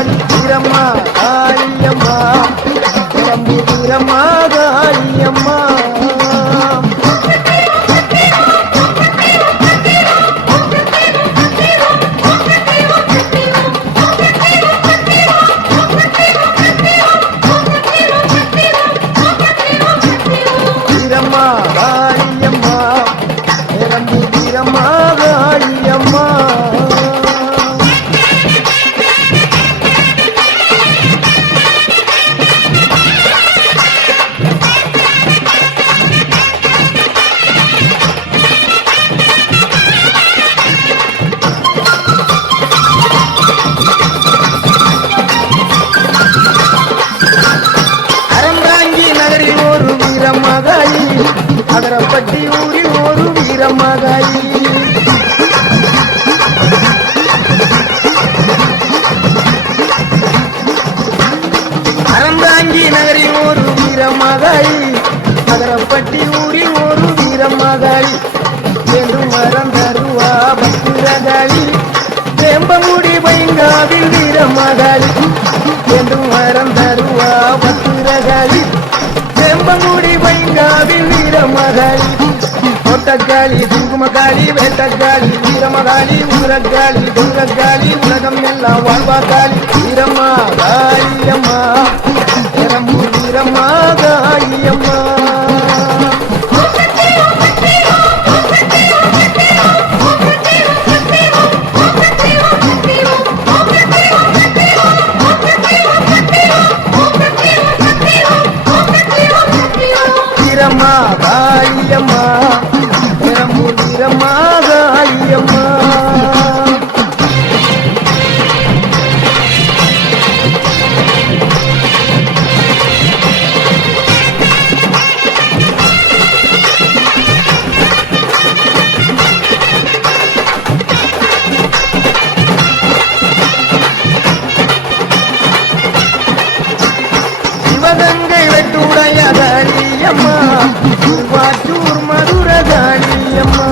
காளி வீரம்மா காளியம்மா பெரம்பு வீரம்மா காளியம்மா வீரம்மா காளியம்மா பெரம்பு வீரம்மா காளியம்மா அதரப்பட்டி ஊரில் ஒரு வீரமகாளி அறந்தாங்கி நகரில் ஒரு வீரமகாளி அதரப்பட்டி ஊரில் ஒரு வீரமகாளி என்றும் மரம் தருவா பத்திரகாளி வேம்பமுடி வைங்காவில் வீரமகாளி என்றும் மரம் தருவா பத்திரகாளி வேம்பமுடி வைங்காவில் வீரமகாளி கோட்டக்காளி குங்குமக்காளி வேட்டக்காளி வீரமகாளி ஊரக்காளி துங்கக்காளி உலகம் எல்லாம் வாழ்வாக்காளி வீரம்மா காளியம்மா பெரம்பூர் வீரம்மா காளியம்மா வீரம்மா காளியம்மா பெரம்பூர் வீரம்மா காளியம்மா சிவகங்கை வெட்டுடைய காளியம்மா திருவாச்சூர் மதுர காளியம்மா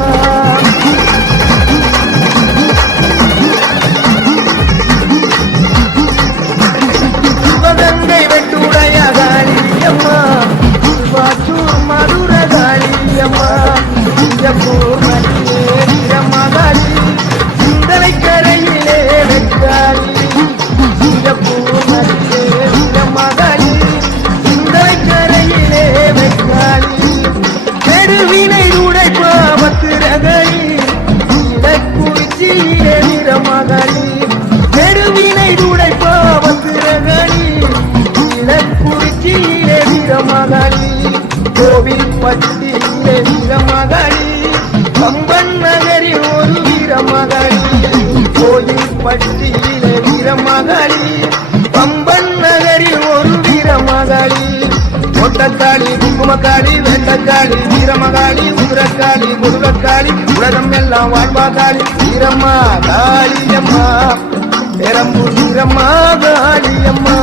சிவகங்கை வெட்டுடைய காளியம்மா திருவாச்சூர் மதுர காளியம்மா சிங்கப்பூர் மதியே வீரமகாளி சிந்தனை கரையிலே வெட்டாளி சிங்கப்பூர் மதியே வீரமகாளி சிந்தனை கரையிலே வெட்டாளி கெடுவினை உடைப்பா பத்திரகாளி இடக்குறிச்சியிலே வீரமகாளி கெடுவினை உடைப்பா பத்திரகாளி இடக்குறிச்சியிலே வீரமகாளி கோவில் பட்டியிலே வீரமகாளி கம்பன் நகரில் ஒரு வீரமகாளி கோயில் பட்டியிலே வீரமகாளி கம்பன் நகரில் ஒரு வீரமகாளி கோட்டக்காளி குங்குமக்காளி வேட்டக்காளி வீரமகாளி உதிரக்காளி முருகக்காளி உலகம் எல்லாம் வாழ்வாக்காளி வீரம்மா காளியம்மா பெரம்பூர் வீரம்மா காளியம்மா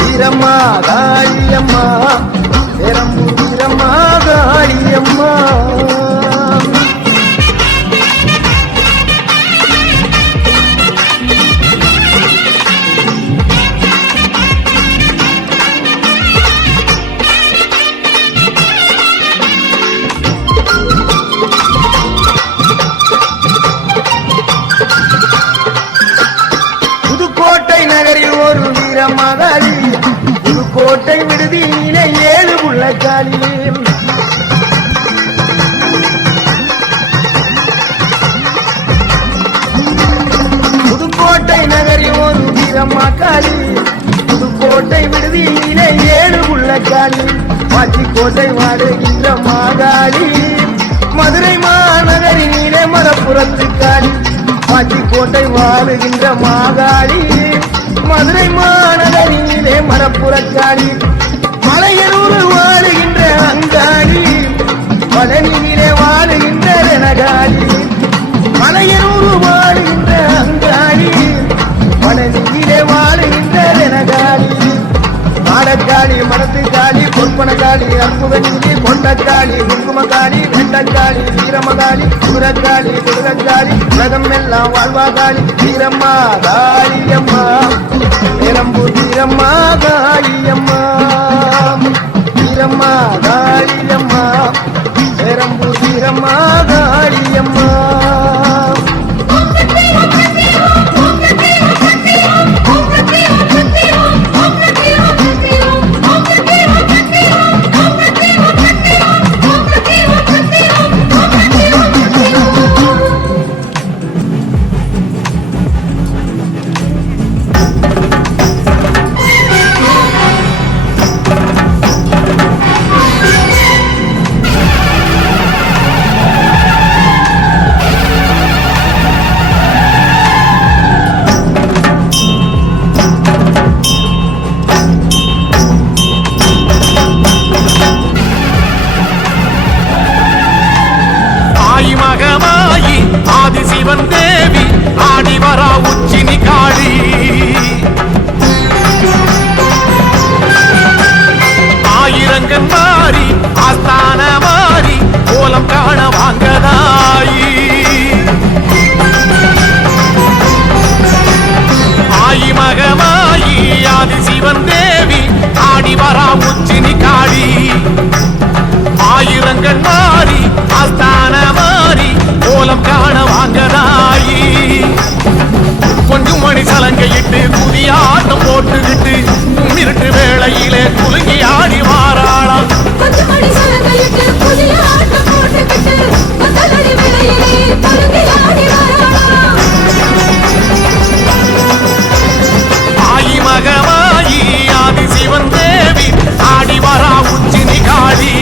வீரம்மா காளியம்மா பெரம்பூர் வீரம்மா காளியம்மா புதுக்கோட்டை நகரில் ஒரு வீரமகாளி புதுக்கோட்டை விடுதியிலே 7 புள்ளக்காளி புதுக்கோட்டை நகரில் ஒரு வீரமகாளி புதுக்கோட்டை விடுதியிலே 7 புள்ளக்காளி பாச்சிக்கோட்டை வாடுகின்ற மாகாளி மதுரை மாநகரிலே மரப்புறத்து காளி பாச்சிக்கோட்டை வாழுகின்ற மாகாளி மதுரை மாநகரிலே மரப்புறக்காளி மலையனூர் வாழுகின்ற அங்காளி பழனியிலே வாழுகின்ற ரெனகாளி மலையனூர் வாழுகின்ற அங்காளி பழனியிலே வாழுகின்ற மாங்காளி மடத்துக்காளி பொற்பனக்காளி அற்புதஞ்சி கொண்டக்காளி குங்குமக்காளி வெண்டக்காளி வீரமகாளி சூரக்காளி குதிரக்காளி உலகம் எல்லாம் வாழ்வாகாளி வீரம்மா காளியம்மா நிலம்பு வீரம்மா காளியம்மா வீரம்மா காளியம்மா நிலம்பு வீரம்மா காளியம்மா ஆதிசிவன் தேவி ஆடிவரா உச்சினி காளி ஆயிரங்கன் மாறி ஆஸ்தான மாறி கோலம் காண வாங்கதாயி ஆயி மகமாயி ஆதிசிவன் தேவி ஆடிவரா உச்சினி காளி ஆயிரங்கன் மாறி ஆஸ்தான மாறி கோலம் காண வாங்கதாயி கொஞ்சம் மணி சலங்கையிட்டு புதியாட்டம் போட்டுக்கிட்டு கும்மிருட்டு வேளையிலே குலுங்கி ஆடி மாறாளாம் ஆயி மகமாயி ஆதிசிவன் தேவி ஆடி வரா உச்சினி காளி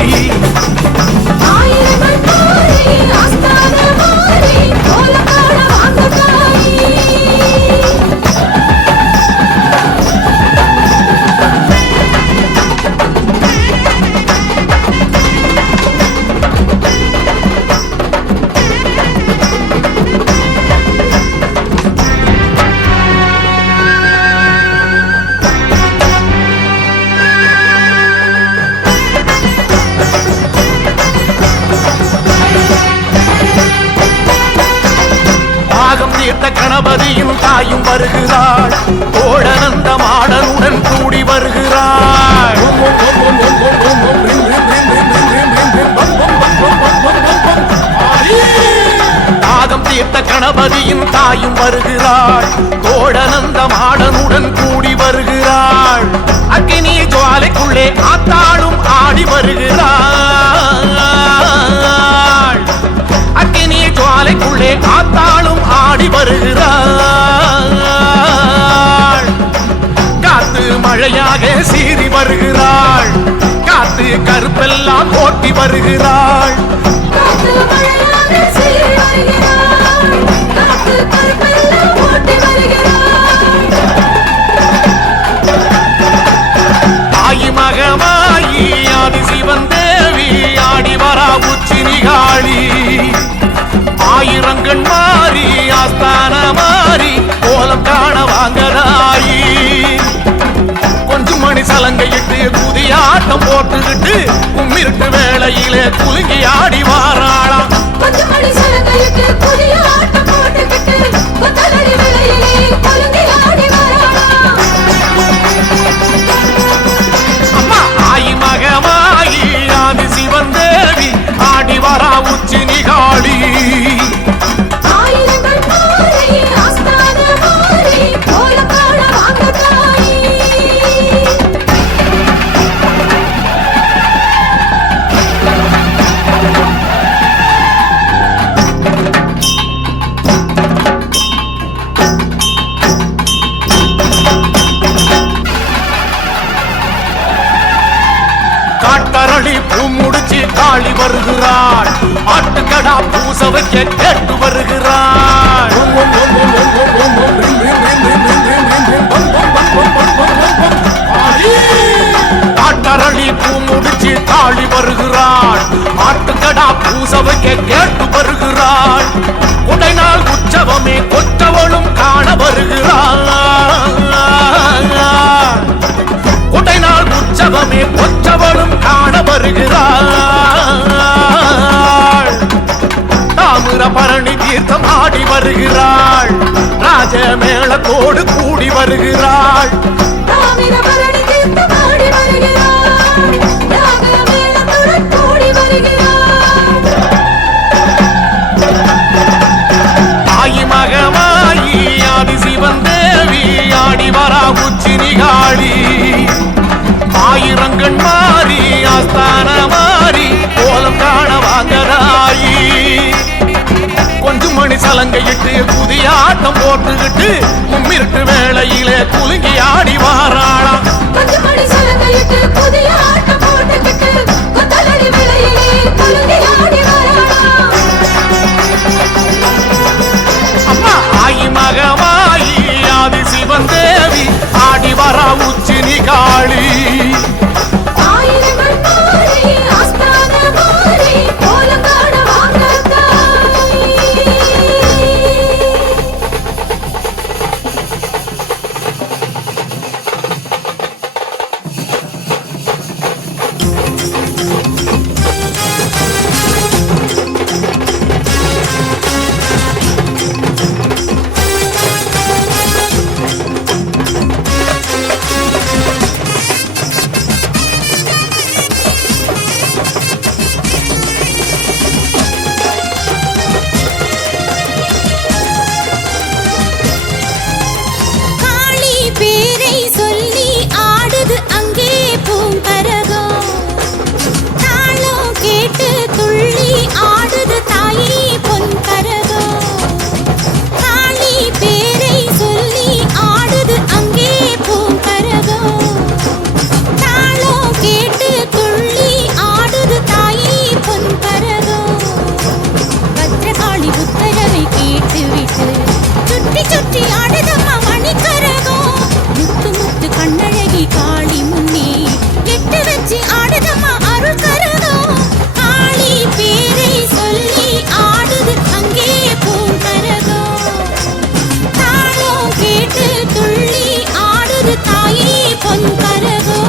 கணபதியும் தாயும் வருகிறாள் கோடனந்த மாடனுடன் கூடி வருகிறாள் தாகம் தீர்த்த கணபதியும் தாயும் வருகிறாள் கோடனந்த மாடனுடன் கூடி வருகிறாள் அக்கினி ஜுவாலைக்குள்ளே ஆத்தாளும் ஆடி வருகிறாள் அக்கினி ஜுவாலைக்குள்ளே ஆத்தாளும் ஆடி வருகிறாள் காத்து மழையாக சீறி வருகிறாள் காத்து கருப்பெல்லாம் ஓட்டி வருகிறாள் ஆயி மகமாயி ஆதிசிவன் தேவி ஆடி வரா உச்சினி காளி ஆயிரங்கண் மாறி ஆஸ்தான மாறி கோலம் காண வாங்கதாயி கொஞ்சம் மணி சலங்கையிட்டு புதியாட்டம் போட்டுக்கிட்டு கும்மிருட்டு வேளையிலே குலுங்கி ஆடி வாராளாம் அம்மா ஆயி மகமாயி ஆதிசிவன் தேவி ஆடி வரா உச்சினி காளி காட்டரளி பூ முடிச்சு காளி வருகிறாள் ஆட்டுக்கடா பூச வைக்க கேட்டு வருகிறாள் காட்டரளி பூ முடிச்சு காளி வருகிறாள் ஆட்டுக்கடா பூச வைக்க கேட்டு வருகிறாள் உடைநாள் உற்சவமே கொற்றவளும் காண வருகிறாள் உடைநாள் உற்சவமே கொற்றவளும் காண வருகிறாள். தாமிரபரணி தீர்த்தம் ஆடி வருகிறாள். ராஜ மேளத்தோடு கூடி வருகிறாள். தாமிரபரணி தீர்த்தம் ஆடி வருகிறாள். ராஜ மேளத்தோடு கூடி வருகிறாள். ஆயி மகமாயி ஆதி சிவன் தேவி ஆடி வரா உச்சி நிகாளி. ஆயிரங்கண் மாறி ஆஸ்தான மாறி கோலம் காண வாங்கதாயி. கொஞ்சம் மணி சலங்கையிட்டு புதிய ஆட்டம் போட்டுக்கிட்டு மும்மிருட்டு வேளையிலே குலுங்கி ஆடி வாராளாம். கொஞ்சம் மணி சலங்கையிட்டு புதிய ஆட்டம் போட்டுக்கிட்டு கொத்தலடி வேளையிலே குலுங்கி ஆடி வாராளாம். அம்மா ஆயி மகமாயி ஆதி சிவன் தேவி ஆடி வரா உச்சி நிகாளி. ஆயிரங்கள் மாறி ஆஸ்தான மாறி கோலம் காண வாங்கதாய். காளி பேரை சொல்லி ஆடுது அங்கே பூங்கரகம். தாளம் கேட்டு துள்ளி ஆடுது தாயி பொன்கரகம். காளி பேரை சொல்லி ஆடுது அங்கே பூங்கரகம். தாளம் கேட்டு துள்ளி ஆடுது தாயி பொன்கரகம். பத்ரகாளி உத்தரவை கேட்டுவிட்டு சுற்றி சுற்றி ஆடுதம்மா மணிக்கரகம். முத்து முத்து கண்ணழகி காளி முன்னே எட்டு வச்சு ஆடுதம்மா அருள் கரகம். காளி பேரை சொல்லி ஆடுது அங்கே பூங்கரகம். தாளம் கேட்டு துள்ளி ஆடுது தாயி பொன்கரகம்.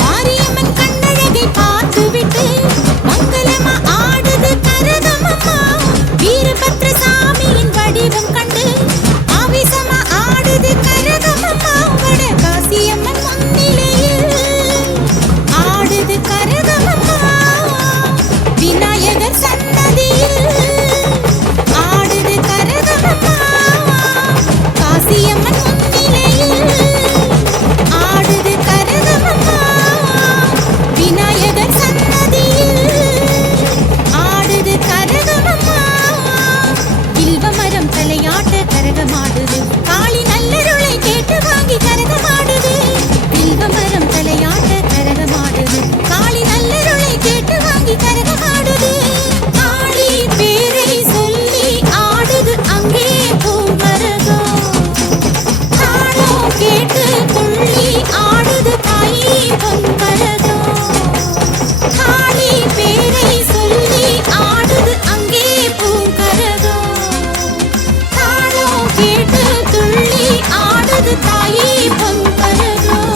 மாரியம்மன் கண்ணழகை பார்த்துவிட்டு மங்களமா ஆடுது கரகமம்மா. வீரபத்ர சாமியின் வடிவம் கண்டு ஆவேசமா ஆடுது கரகமம்மா. வடகாசியம்மன் முன்னிலையில் ஆடுது கரகமம்மா. விநாயகர் சன்னதியில் ஆடுது கரகமம்மா. காசியம்மன் முன்னிலையில் ஆடுது கரகமம்மா. விநாயகர் சன்னதியில் ஆடுது கரகமம்மா. வில்வமரம் தலையாட்ட கரகமாடுது. காளி நல்லருளை கேட்டு வாங்கி கரகமாடுது. வில்வமரம் தலையாட்ட கரகமாடுது. காளி நல்லருளை கேட்டு வாங்கி கரகமாடுது. காளி பேரை சொல்லி ஆடுது அங்கே பூங்கரகம். தாளம் கேட்டு துள்ளி ஆடுது தாயி பொன்கரகம். காளி பேரை சொல்லி ஆடுது அங்கே பூங்கரகம். தாளம் கேட்டு துள்ளி ஆடுது தாயி பொன்கரகம்.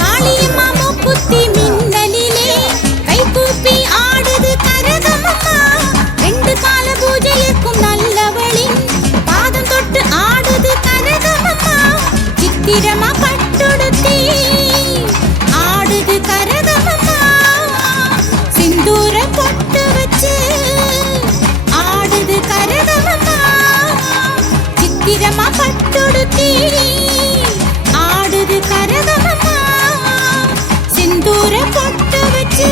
காளியம்மா மூக்குத்தி மின்னலிலே கைகூப்பி ஆடுது கரகமம்மா. ரெண்டு கால பூஜைக்கும் நல்லவளின் பாதம் தொட்டு ஆடுது கரகமம்மா. சித்திரமா பட்டுடுத்தி ஆடுது கரகமம்மா. சிந்தூர பொட்டு வச்சு ஆடுது கரகமம்மா. சித்திரமா பட்டுடுத்தி ஆடுது கரகமம்மா சிந்தூர பொட்டு வச்சு